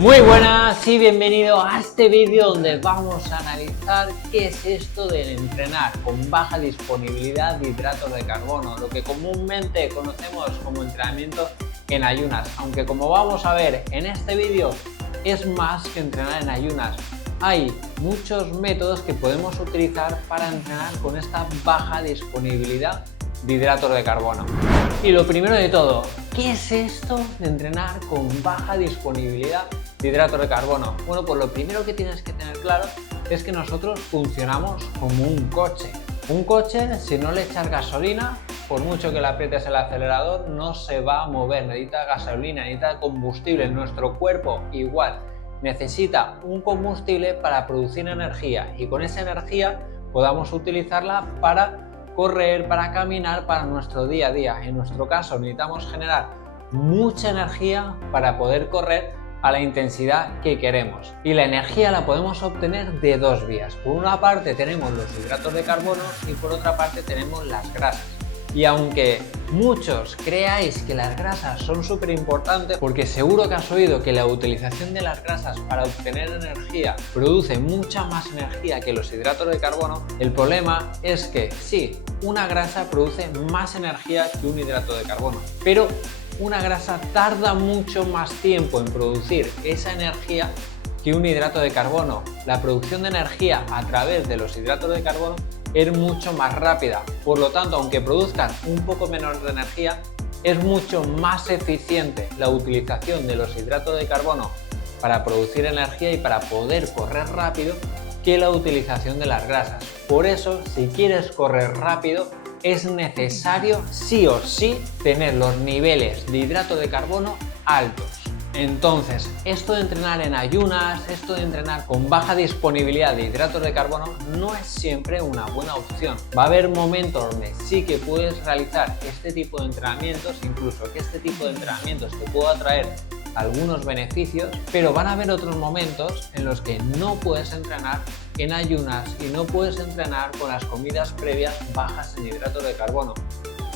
Muy buenas y bienvenido a este vídeo donde vamos a analizar qué es esto de entrenar con baja disponibilidad de hidratos de carbono, lo que comúnmente conocemos como entrenamiento en ayunas, aunque como vamos a ver en este vídeo es más que entrenar en ayunas. Hay muchos métodos que podemos utilizar para entrenar con esta baja disponibilidad de hidratos de carbono. Y lo primero de todo, ¿qué es esto de entrenar con baja disponibilidad de hidratos de carbono? Bueno, pues lo primero que tienes que tener claro es que nosotros funcionamos como un coche. Un coche, si no le echas gasolina, por mucho que le aprietes el acelerador, no se va a mover. Necesita gasolina, necesita combustible. Nuestro cuerpo igual necesita un combustible para producir energía y con esa energía podamos utilizarla para correr, para caminar, para nuestro día a día. En nuestro caso necesitamos generar mucha energía para poder correr a la intensidad que queremos. Y la energía la podemos obtener de dos vías. Por una parte tenemos los hidratos de carbono y por otra parte tenemos las grasas. Y aunque muchos creáis que las grasas son súper importantes, porque seguro que has oído que la utilización de las grasas para obtener energía produce mucha más energía que los hidratos de carbono, el problema es que sí, una grasa produce más energía que un hidrato de carbono, pero una grasa tarda mucho más tiempo en producir esa energía que un hidrato de carbono. La producción de energía a través de los hidratos de carbono es mucho más rápida, por lo tanto, aunque produzcan un poco menos de energía, es mucho más eficiente la utilización de los hidratos de carbono para producir energía y para poder correr rápido que la utilización de las grasas. Por eso, si quieres correr rápido, es necesario sí o sí tener los niveles de hidrato de carbono altos. Entonces, esto de entrenar en ayunas, esto de entrenar con baja disponibilidad de hidratos de carbono no es siempre una buena opción. Va a haber momentos donde sí que puedes realizar este tipo de entrenamientos, incluso que este tipo de entrenamientos te pueda traer algunos beneficios, pero van a haber otros momentos en los que no puedes entrenar en ayunas y no puedes entrenar con las comidas previas bajas en hidratos de carbono.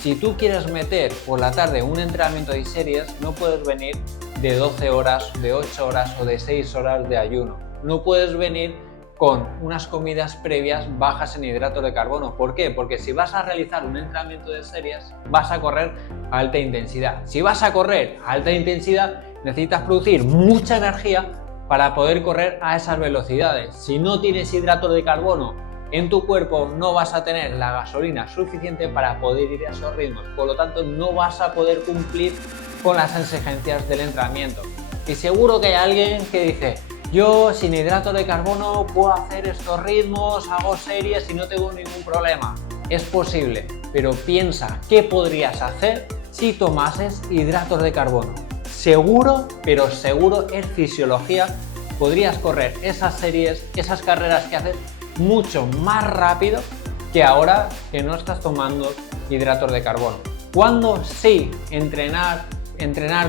Si tú quieres meter por la tarde un entrenamiento de series, no puedes venir de 12 horas, de 8 horas o de 6 horas de ayuno. No puedes venir con unas comidas previas bajas en hidratos de carbono. ¿Por qué? Porque si vas a realizar un entrenamiento de series, vas a correr a alta intensidad. Si vas a correr a alta intensidad, necesitas producir mucha energía para poder correr a esas velocidades. Si no tienes hidratos de carbono en tu cuerpo, no vas a tener la gasolina suficiente para poder ir a esos ritmos. Por lo tanto, no vas a poder cumplir con las exigencias del entrenamiento. Y seguro que hay alguien que dice: yo sin hidratos de carbono puedo hacer estos ritmos, hago series y no tengo ningún problema. Es posible, pero piensa qué podrías hacer si tomases hidratos de carbono. Seguro, pero seguro, es fisiología, podrías correr esas series, esas carreras que haces mucho más rápido que ahora que no estás tomando hidratos de carbono. ¿Cuándo sí entrenar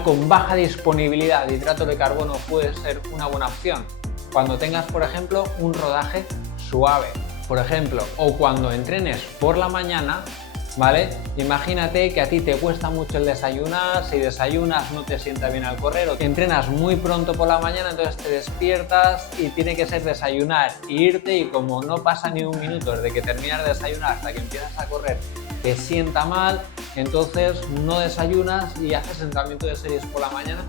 con baja disponibilidad de hidratos de carbono puede ser una buena opción? Cuando tengas, por ejemplo, un rodaje suave, por ejemplo, o cuando entrenes por la mañana, ¿vale? Imagínate que a ti te cuesta mucho el desayunar, si desayunas no te sienta bien al correr, o que entrenas muy pronto por la mañana, entonces te despiertas y tiene que ser desayunar e irte, y como no pasa ni un minuto desde que terminas de desayunar hasta que empiezas a correr, te sienta mal, entonces no desayunas y haces entrenamiento de series por la mañana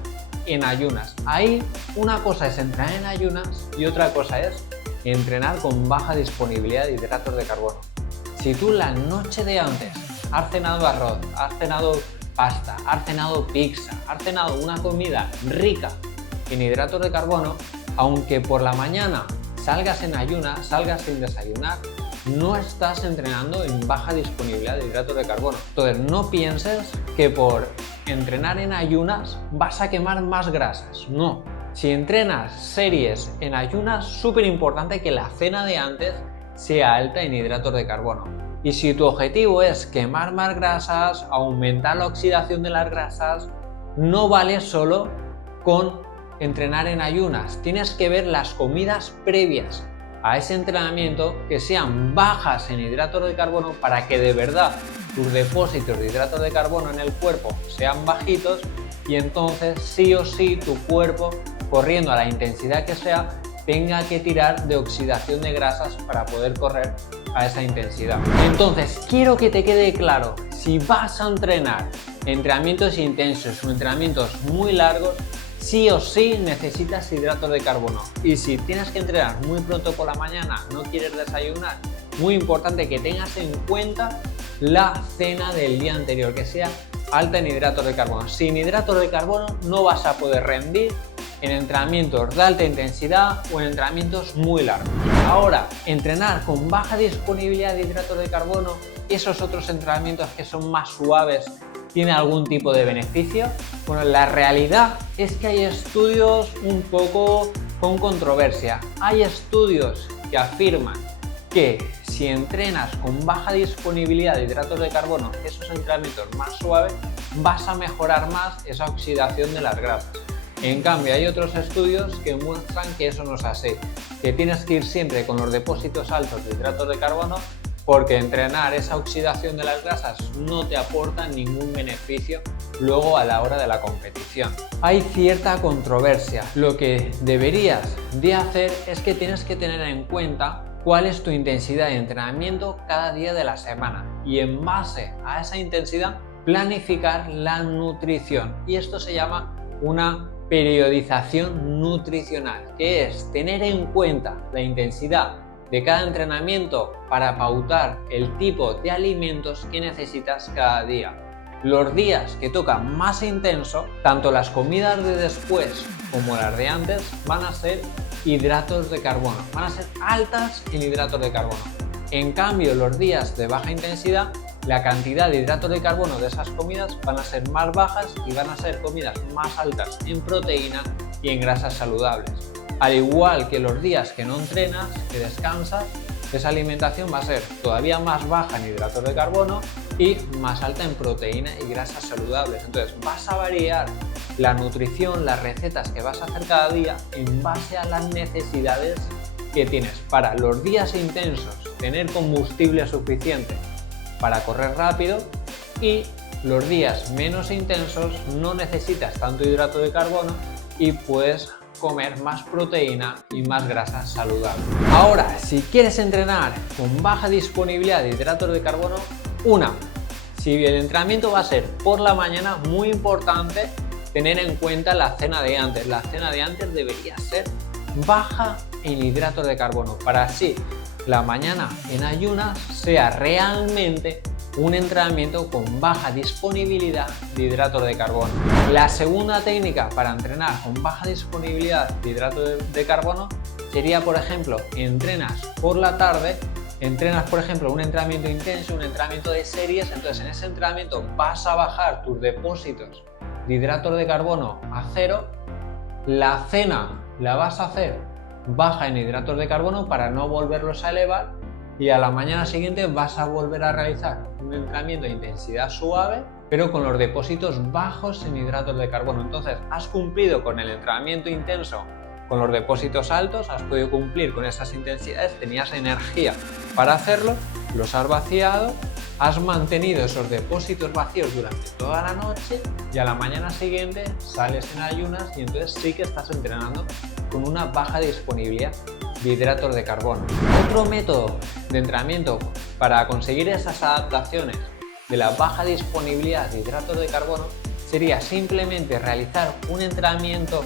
en ayunas. Ahí una cosa es entrenar en ayunas y otra cosa es entrenar con baja disponibilidad de hidratos de carbono. Si tú la noche de antes has cenado arroz, has cenado pasta, has cenado pizza, has cenado una comida rica en hidratos de carbono, aunque por la mañana salgas en ayunas, salgas sin desayunar, no estás entrenando en baja disponibilidad de hidratos de carbono. Entonces no pienses que por entrenar en ayunas vas a quemar más grasas. No. Si entrenas series en ayunas, súper importante que la cena de antes sea alta en hidratos de carbono. Y si tu objetivo es quemar más grasas, aumentar la oxidación de las grasas, no vale solo con entrenar en ayunas. Tienes que ver las comidas previas a ese entrenamiento que sean bajas en hidratos de carbono para que de verdad tus depósitos de hidratos de carbono en el cuerpo sean bajitos y entonces sí o sí tu cuerpo corriendo a la intensidad que sea, tenga que tirar de oxidación de grasas para poder correr a esa intensidad. Entonces, quiero que te quede claro, si vas a entrenar entrenamientos intensos o entrenamientos muy largos, sí o sí necesitas hidratos de carbono. Y si tienes que entrenar muy pronto por la mañana, no quieres desayunar, muy importante que tengas en cuenta la cena del día anterior, que sea alta en hidratos de carbono. Sin hidratos de carbono no vas a poder rendir en entrenamientos de alta intensidad o en entrenamientos muy largos. Ahora, entrenar con baja disponibilidad de hidratos de carbono, esos otros entrenamientos que son más suaves, ¿tiene algún tipo de beneficio? Bueno, la realidad es que hay estudios un poco con controversia. Hay estudios que afirman que si entrenas con baja disponibilidad de hidratos de carbono, esos entrenamientos más suaves, vas a mejorar más esa oxidación de las grasas. En cambio, hay otros estudios que muestran que eso no es así, que tienes que ir siempre con los depósitos altos de hidratos de carbono, porque entrenar esa oxidación de las grasas no te aporta ningún beneficio luego a la hora de la competición. Hay cierta controversia. Lo que deberías de hacer es que tienes que tener en cuenta cuál es tu intensidad de entrenamiento cada día de la semana y en base a esa intensidad planificar la nutrición. Y esto se llama una periodización nutricional, que es tener en cuenta la intensidad de cada entrenamiento para pautar el tipo de alimentos que necesitas cada día. Los días que toca más intenso, tanto las comidas de después como las de antes van a ser hidratos de carbono, van a ser altas en hidratos de carbono. En cambio, los días de baja intensidad, la cantidad de hidratos de carbono de esas comidas van a ser más bajas y van a ser comidas más altas en proteína y en grasas saludables. Al igual que los días que no entrenas, que descansas, esa alimentación va a ser todavía más baja en hidratos de carbono y más alta en proteína y grasas saludables. Entonces vas a variar la nutrición, las recetas que vas a hacer cada día en base a las necesidades que tienes. Para los días intensos, tener combustible suficiente para correr rápido, y los días menos intensos no necesitas tanto hidrato de carbono y puedes comer más proteína y más grasas saludables. Ahora, si quieres entrenar con baja disponibilidad de hidratos de carbono, si el entrenamiento va a ser por la mañana, muy importante tener en cuenta la cena de antes. La cena de antes debería ser baja en hidratos de carbono, para así la mañana en ayunas sea realmente un entrenamiento con baja disponibilidad de hidratos de carbono. La segunda técnica para entrenar con baja disponibilidad de hidratos de carbono sería, por ejemplo, entrenas por la tarde, entrenas por ejemplo un entrenamiento intenso, un entrenamiento de series, entonces en ese entrenamiento vas a bajar tus depósitos de hidratos de carbono a cero, la cena la vas a hacer baja en hidratos de carbono para no volverlos a elevar, y a la mañana siguiente vas a volver a realizar un entrenamiento de intensidad suave pero con los depósitos bajos en hidratos de carbono. Entonces has cumplido con el entrenamiento intenso con los depósitos altos, has podido cumplir con esas intensidades, tenías energía para hacerlo, los has vaciado, has mantenido esos depósitos vacíos durante toda la noche y a la mañana siguiente sales en ayunas y entonces sí que estás entrenando con una baja disponibilidad de hidratos de carbono. Otro método de entrenamiento para conseguir esas adaptaciones de la baja disponibilidad de hidratos de carbono sería simplemente realizar un entrenamiento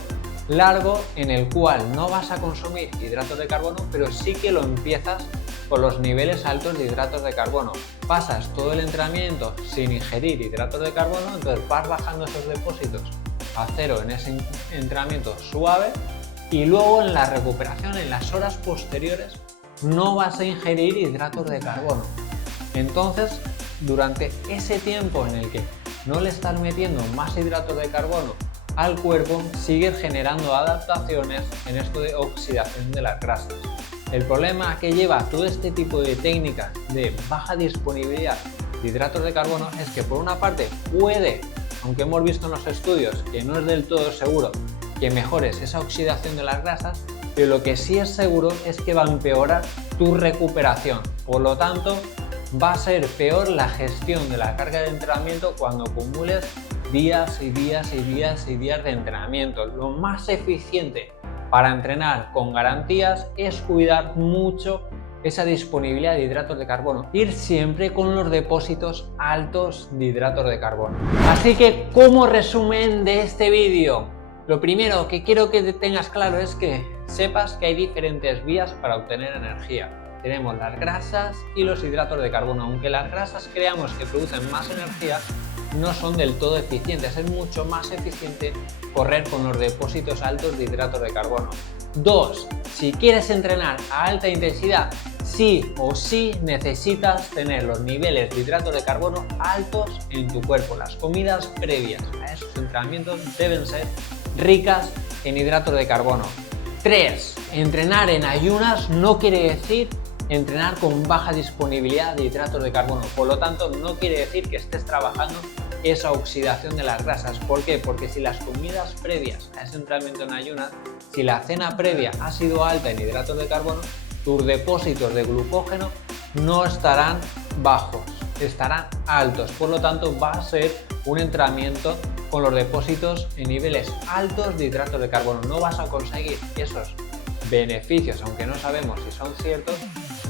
largo en el cual no vas a consumir hidratos de carbono, pero sí que lo empiezas con los niveles altos de hidratos de carbono. Pasas todo el entrenamiento sin ingerir hidratos de carbono, entonces vas bajando esos depósitos a cero en ese entrenamiento suave, y luego en la recuperación, en las horas posteriores, no vas a ingerir hidratos de carbono. Entonces, durante ese tiempo en el que no le estás metiendo más hidratos de carbono al cuerpo, sigues generando adaptaciones en esto de oxidación de las grasas. El problema que lleva todo este tipo de técnicas de baja disponibilidad de hidratos de carbono es que, por una parte, puede, aunque hemos visto en los estudios que no es del todo seguro que mejores esa oxidación de las grasas, pero lo que sí es seguro es que va a empeorar tu recuperación. Por lo tanto, va a ser peor la gestión de la carga de entrenamiento cuando acumules días y días y días y días de entrenamiento. Lo más eficiente para entrenar con garantías es cuidar mucho esa disponibilidad de hidratos de carbono, ir siempre con los depósitos altos de hidratos de carbono. Así que, como resumen de este vídeo, lo primero que quiero que tengas claro es que sepas que hay diferentes vías para obtener energía. Tenemos las grasas y los hidratos de carbono. Aunque las grasas creamos que producen más energía, no son del todo eficientes. Es mucho más eficiente correr con los depósitos altos de hidratos de carbono. 2. Si quieres entrenar a alta intensidad, sí o sí necesitas tener los niveles de hidratos de carbono altos en tu cuerpo. Las comidas previas a esos entrenamientos deben ser ricas en hidratos de carbono. 3. Entrenar en ayunas no quiere decir entrenar con baja disponibilidad de hidratos de carbono. Por lo tanto, no quiere decir que estés trabajando esa oxidación de las grasas. ¿Por qué? Porque si las comidas previas a ese entrenamiento en ayunas, si la cena previa ha sido alta en hidratos de carbono, tus depósitos de glucógeno no estarán bajos, estarán altos. Por lo tanto, va a ser un entrenamiento con los depósitos en niveles altos de hidratos de carbono. No vas a conseguir esos beneficios, aunque no sabemos si son ciertos,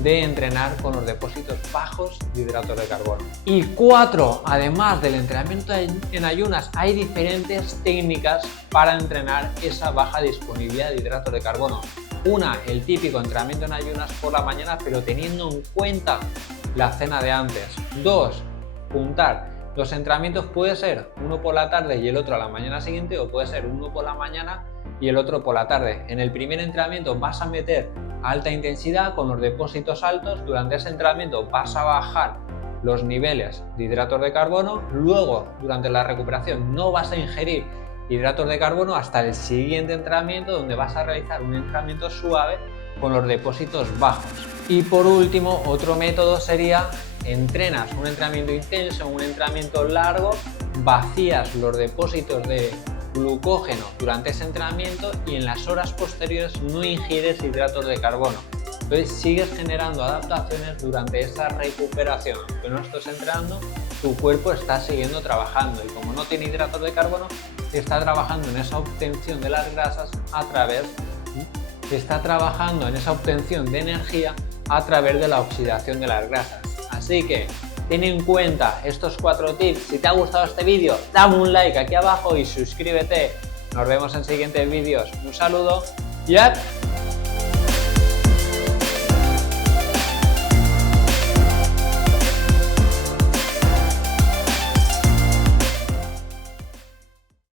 de entrenar con los depósitos bajos de hidratos de carbono. Y 4, además del entrenamiento en ayunas, hay diferentes técnicas para entrenar esa baja disponibilidad de hidratos de carbono. Una, el típico entrenamiento en ayunas por la mañana, pero teniendo en cuenta la cena de antes. 2, juntar los entrenamientos, puede ser uno por la tarde y el otro a la mañana siguiente, o puede ser uno por la mañana y el otro por la tarde. En el primer entrenamiento vas a meter alta intensidad con los depósitos altos. Durante ese entrenamiento vas a bajar los niveles de hidratos de carbono. Luego, durante la recuperación, no vas a ingerir hidratos de carbono hasta el siguiente entrenamiento, donde vas a realizar un entrenamiento suave con los depósitos bajos. Y por último, otro método sería: entrenas un entrenamiento intenso, un entrenamiento largo, vacías los depósitos de glucógeno durante ese entrenamiento y en las horas posteriores no ingieres hidratos de carbono. Entonces sigues generando adaptaciones durante esa recuperación. Aunque no estés entrenando, tu cuerpo está siguiendo trabajando, y como no tiene hidratos de carbono, está trabajando en esa obtención de las grasas está trabajando en esa obtención de energía a través de la oxidación de las grasas. Así que ten en cuenta estos 4 tips. Si te ha gustado este vídeo, dame un like aquí abajo y suscríbete. Nos vemos en siguientes vídeos. Un saludo y ¡up!